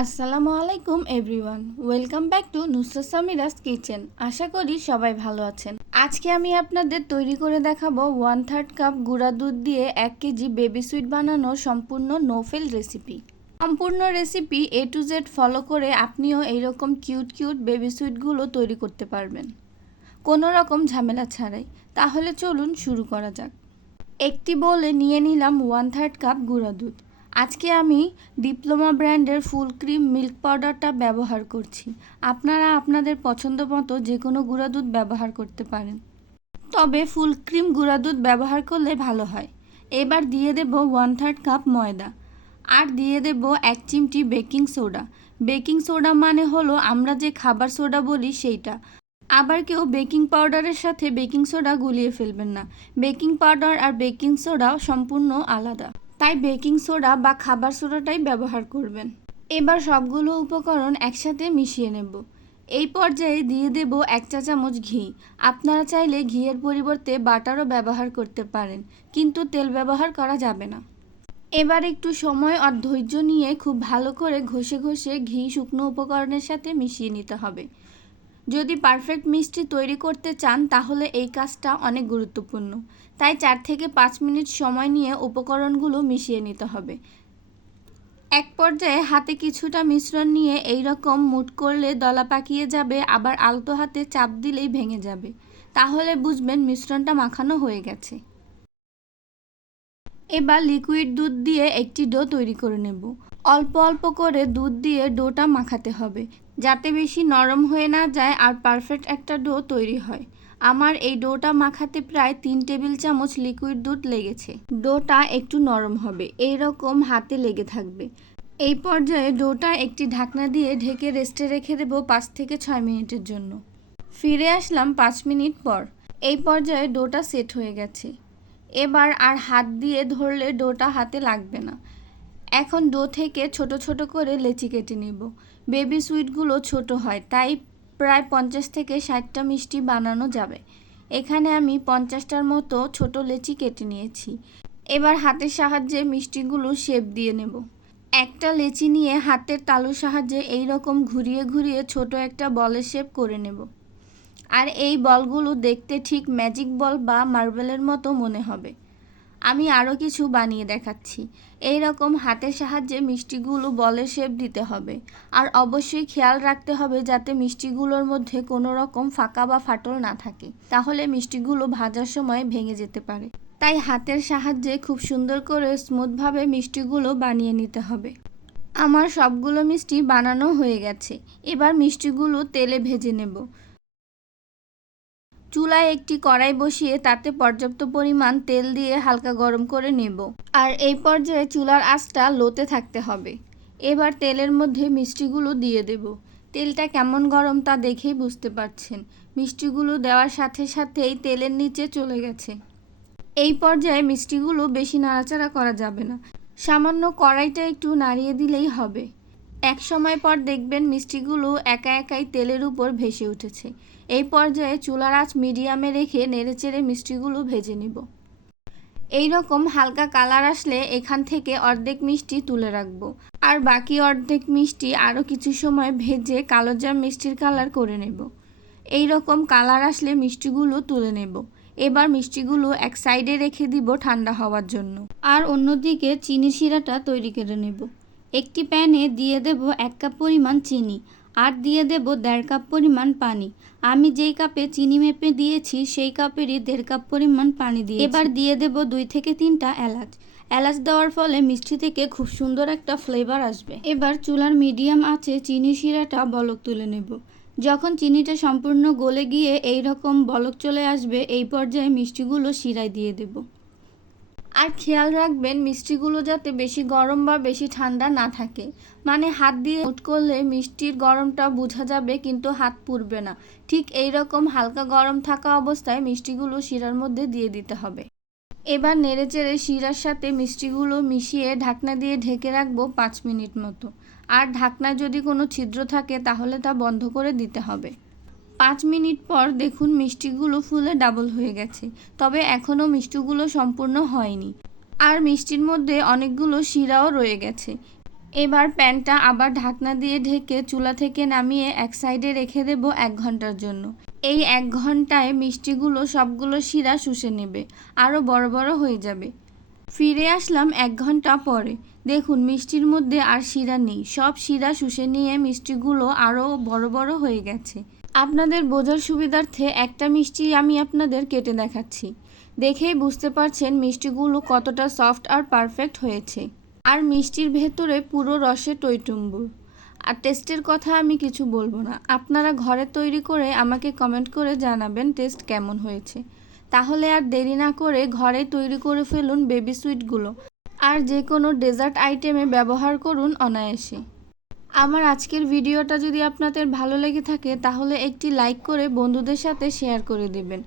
আসসালামু আলাইকুম everyone, welcome back to Nusrat Samira's kitchen. আশা করি সবাই ভালো আছেন। আজকে আমি আপনাদের তৈরি করে দেখাবো 1/3 কাপ গুঁড়া দুধ দিয়ে 1 কেজি বেবি সুইট বানানো সম্পূর্ণ নোফেল রেসিপি। সম্পূর্ণ recipe A to Z follow করে আপনিও এইরকম কিউট কিউট বেবি সুইটগুলো তৈরি করতে পারবেন কোনো রকম ঝামেলা ছাড়াই। তাহলে চলুন শুরু করা যাক। একটি বোলে নিয়ে নিলাম 1/3 কাপ গুঁড়া দুধ। আজকে আমি ডিপ্লোমা ব্র্যান্ডের ফুল ক্রিম মিল্ক পাউডারটা ব্যবহার করছি। আপনারা আপনাদের পছন্দ মতো যে কোনো গুঁড়া দুধ ব্যবহার করতে পারেন, তবে ফুল ক্রিম গুঁড়া দুধ ব্যবহার করলে ভালো হয়। এবার দিয়ে দেব 1/3 কাপ ময়দা, আর দিয়ে দেব 1 চিমটি বেকিং সোডা। বেকিং সোডা মানে হলো আমরা যে খাবার সোডা বলি সেইটা। আবার কেউ বেকিং পাউডারের সাথে বেকিং সোডা গুলিয়ে ফেলবেন না। বেকিং পাউডার আর বেকিং সোডা সম্পূর্ণ আলাদা, তাই বেকিং সোডা বা খাবার সোডাটাই ব্যবহার করবেন। এবার সবগুলো উপকরণ একসাথে মিশিয়ে নেব। এই পর্যায়ে দিয়ে দেব 1 চা চামচ ঘি। আপনারা চাইলে ঘিয়ের পরিবর্তে বাটারও ব্যবহার করতে পারেন, কিন্তু তেল ব্যবহার করা যাবে না। এবার একটু সময় আর ধৈর্য নিয়ে খুব ভালো করে ঘষে ঘষে ঘি শুকনো উপকরণের সাথে মিশিয়ে নিতে হবে। যদি পারফেক্ট মিষ্টি তৈরি করতে চান তাহলে এই কাজটা অনেক গুরুত্বপূর্ণ, তাই 4 থেকে 5 মিনিট সময় নিয়ে উপকরণগুলো মিশিয়ে নিতে হবে। এক পর্যায়ে হাতে কিছুটা মিশ্রণ নিয়ে এই রকম মুঠ করলে দলা পাকিয়ে যাবে, আবার আলতো হাতে চাপ দিলেই ভেঙে যাবে। তাহলে বুঝবেন মিশ্রণটা মাখানো হয়ে গেছে। এবার লিকুইড দুধ দিয়ে একটি ডো তৈরি করে নেব। অল্প অল্প করে দুধ দিয়ে ডোটা মাখাতে হবে, যাতে বেশি নরম হয়ে না যায় আর পারফেক্ট একটা ডো তৈরি হয়। আমার এই ডোটা মাখাতে প্রায় 3 টেবিল চামচ লিকুইড দুধ লেগেছে। ডোটা একটু নরম হবে, এই রকম হাতে লেগে থাকবে। এই পর্যায়ে ডোটা একটি ঢাকনা দিয়ে ঢেকে রেস্টে রেখে দেব 5 থেকে 6 মিনিটের জন্য। ফিরে আসলাম 5 মিনিট পর। এই পর্যায়ে ডোটা সেট হয়ে গেছে। এবার আর হাত দিয়ে ধরলে ডোটা হাতে লাগবে না। এখন ডো থেকে ছোট ছোট করে লেচি কেটে নিব। বেবি সুইটগুলো ছোট হয়, তাই প্রায় 50 থেকে 60টা মিষ্টি বানানো যাবে। এখানে আমি 50টার মতো ছোট লেচি কেটে নিয়েছি। এবার হাতের সাহায্যে মিষ্টিগুলো শেপ দিয়ে নেব। একটা লেচি নিয়ে হাতের তালুর সাহায্যে এই রকম ঘুরিয়ে ঘুরিয়ে ছোট একটা বলের শেপ করে নেব। আর এই বলগুলো দেখতে ঠিক ম্যাজিক বল বা মার্বেলের মতো মনে হবে। আমি আরও কিছু বানিয়ে দেখাচ্ছি। এই রকম হাতের সাহায্যে মিষ্টিগুলো বলের শেপ দিতে হবে, আর অবশ্যই খেয়াল রাখতে হবে যাতে মিষ্টিগুলোর মধ্যে কোনো রকম ফাঁকা বা ফাটল না থাকে, তাহলে মিষ্টিগুলো ভাজার সময় ভেঙে যেতে পারে। তাই হাতের সাহায্যে খুব সুন্দর করে স্মুথভাবে মিষ্টিগুলো বানিয়ে নিতে হবে। আমার সবগুলো মিষ্টি বানানো হয়ে গেছে। এবার মিষ্টিগুলো তেলে ভেজে নেব। চুলায় একটি কড়াই বসিয়ে তাতে পর্যাপ্ত পরিমাণ তেল দিয়ে হালকা গরম করে নেব, আর এই পর্যায়ে চুলার আঁচটা লোতে থাকতে হবে। এবার তেলের মধ্যে মিষ্টিগুলো দিয়ে দেব। তেলটা কেমন গরম তা দেখেই বুঝতে পারছেন। মিষ্টিগুলো দেওয়ার সাথে সাথেই তেলের নিচে চলে গেছে। এই পর্যায়ে মিষ্টিগুলো বেশি নাড়াচাড়া করা যাবে না, সামান্য কড়াইটা একটু নাড়িয়ে দিলেই হবে। এক সময় পর দেখবেন মিষ্টিগুলো একা একাই তেলের উপর ভেসে উঠেছে। এই পর্যায়ে চুলার আঁচ মিডিয়ামে রেখে নেড়েচেড়ে মিষ্টিগুলো ভেজে নিব। এই রকম হালকা কালার আসলে এখান থেকে অর্ধেক মিষ্টি তুলে রাখবো, আর বাকি অর্ধেক মিষ্টি আরও কিছু সময় ভেজে কালোজাম মিষ্টির কালার করে নেব। এই রকম কালার আসলে মিষ্টিগুলো তুলে নেব। এবার মিষ্টিগুলো এক সাইডে রেখে দিব ঠান্ডা হওয়ার জন্য, আর অন্যদিকে চিনি শিরাটা তৈরি করে নেব। একটি প্যানে দিয়ে দেব 1 কাপ পরিমাণ চিনি, আর দিয়ে দেব 1.5 কাপ পরিমাণ পানি। আমি যেই কাপে চিনি মেপে দিয়েছি সেই কাপেরই 1.5 কাপ পরিমাণ পানি দিয়ে এবার দিয়ে দেব 2 থেকে 3টা এলাচ। এলাচ দেওয়ার ফলে মিষ্টি থেকে খুব সুন্দর একটা ফ্লেভার আসবে। এবার চুলার মিডিয়াম আঁচে চিনি শিরাটা বলক তুলে নেব। যখন চিনিটা সম্পূর্ণ গলে গিয়ে এই রকম বলক চলে আসবে, এই পর্যায়ে মিষ্টিগুলো শিরায় দিয়ে দেব। আর খেয়াল রাখবেন মিষ্টিগুলো যাতে বেশি গরম বা বেশি ঠান্ডা না থাকে, মানে হাত দিয়ে মুঠ করলে মিষ্টির গরমটা বোঝা যাবে কিন্তু হাত পুড়বে না। ঠিক এই রকম হালকা গরম থাকা অবস্থায় মিষ্টিগুলো শিরার মধ্যে দিয়ে দিতে হবে। এবার নেড়েচেড়ে শিরার সাথে মিষ্টিগুলো মিশিয়ে ঢাকনা দিয়ে ঢেকে রাখবো 5 মিনিট মতো। আর ঢাকনায় যদি কোনো ছিদ্র থাকে তাহলে তা বন্ধ করে দিতে হবে। 5 মিনিট পর দেখুন মিষ্টিগুলো ফুলে ডাবল হয়ে গেছে, তবে এখনও মিষ্টিগুলো সম্পূর্ণ হয়নি, আর মিষ্টির মধ্যে অনেকগুলো শিরাও রয়ে গেছে। এবার প্যানটা আবার ঢাকনা দিয়ে ঢেকে চুলা থেকে নামিয়ে এক সাইডে রেখে দেব 1 ঘন্টার জন্য। এই 1 ঘন্টায় মিষ্টিগুলো সবগুলো শিরা শুষে নেবে, আরও বড় বড় হয়ে যাবে। ফিরে আসলাম 1 ঘন্টা পরে। দেখুন মিষ্টির মধ্যে আর শিরা নেই, সব শিরা শুষে নিয়ে মিষ্টিগুলো আরও বড় বড় হয়ে গেছে। আপনাদের বোঝার সুবিধার্থে একটা মিষ্টি আমি আপনাদের কেটে দেখাচ্ছি। দেখেই বুঝতে পারছেন মিষ্টিগুলো কতটা সফট আর পারফেক্ট হয়েছে। আর মিষ্টির ভেতরে পুরো রসে টইটুম্বুর। আর টেস্টের কথা আমি কিছু বলবো না, আপনারা ঘরে তৈরি করে আমাকে কমেন্ট করে জানাবেন টেস্ট কেমন হয়েছে। তাহলে আর দেরি না করে ঘরে তৈরি করে ফেলুন বেবি সুইটগুলো, আর যে কোনো ডেজার্ট আইটেমে ব্যবহার করুন অনায়াসে। আমার আজকের ভিডিওটা যদি আপনাদের ভালো লেগে থাকে তাহলে একটি লাইক করে বন্ধুদের সাথে শেয়ার করে দিবেন।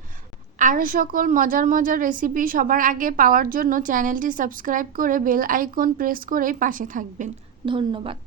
আরও সকল মজার মজার রেসিপি সবার আগে পাওয়ার জন্য চ্যানেলটি সাবস্ক্রাইব করে বেল আইকন প্রেস করে পাশে থাকবেন। ধন্যবাদ।